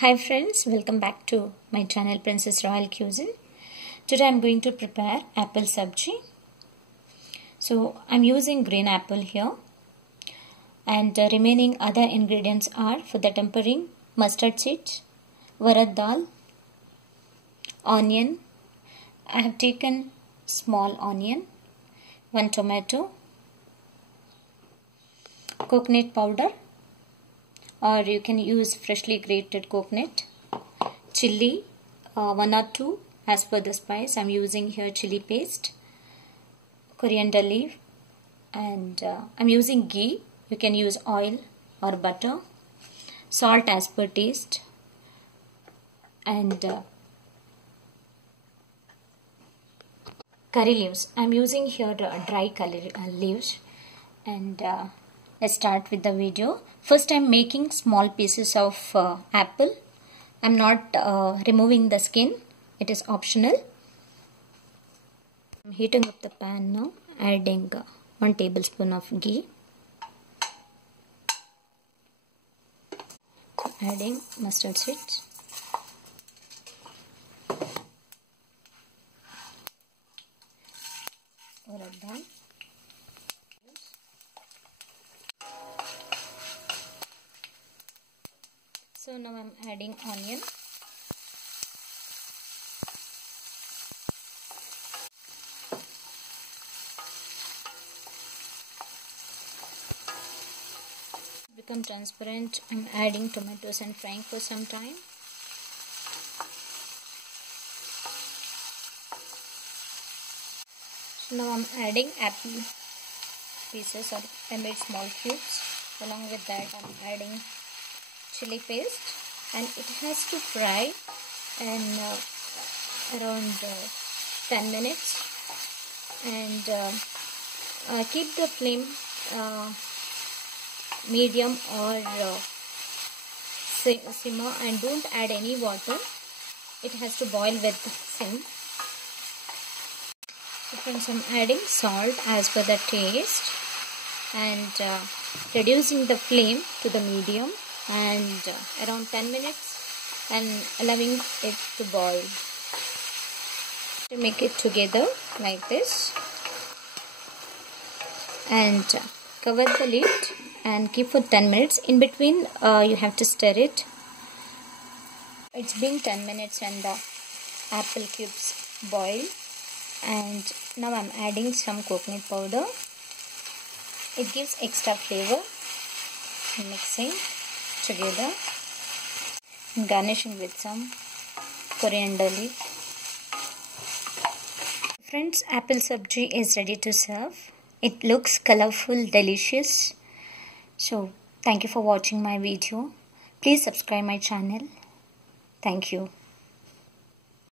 Hi friends, welcome back to my channel Princess Royal Cuisine. Today I am going to prepare apple sabji. So I am using green apple here, and the remaining other ingredients are for the tempering: mustard seeds, urad dal, onion. I have taken small onion, 1 tomato, coconut powder, or you can use freshly grated coconut, chilli, 1 or 2 as per the spice. I am using here chilli paste, coriander leaf, and I am using ghee. You can use oil or butter, salt as per taste, and curry leaves. I am using here dry curry leaves, and let's start with the video. First, I am making small pieces of apple. I am not removing the skin. It is optional. I am heating up the pan now, adding 1 tablespoon of ghee. Adding mustard seeds. Urad dal. So now I am adding onion. Become transparent. I am adding tomatoes and frying for some time. So now I am adding apple pieces, or I made small cubes. Along with that I am adding chilli paste, and it has to fry in around 10 minutes, and keep the flame medium or simmer, and don't add any water. It has to boil with sim. So friends, I am adding salt as per the taste, and reducing the flame to the medium, and around 10 minutes, and allowing it to boil. To make it together like this, and cover the lid and keep for 10 minutes. In between you have to stir it. It's been 10 minutes and the apple cubes boil, and now I'm adding some coconut powder. It gives extra flavor. Mixing together, garnishing with some coriander leaf. Friends, apple sabji is ready to serve. It looks colorful, delicious. So thank you for watching my video. Please subscribe my channel. Thank you.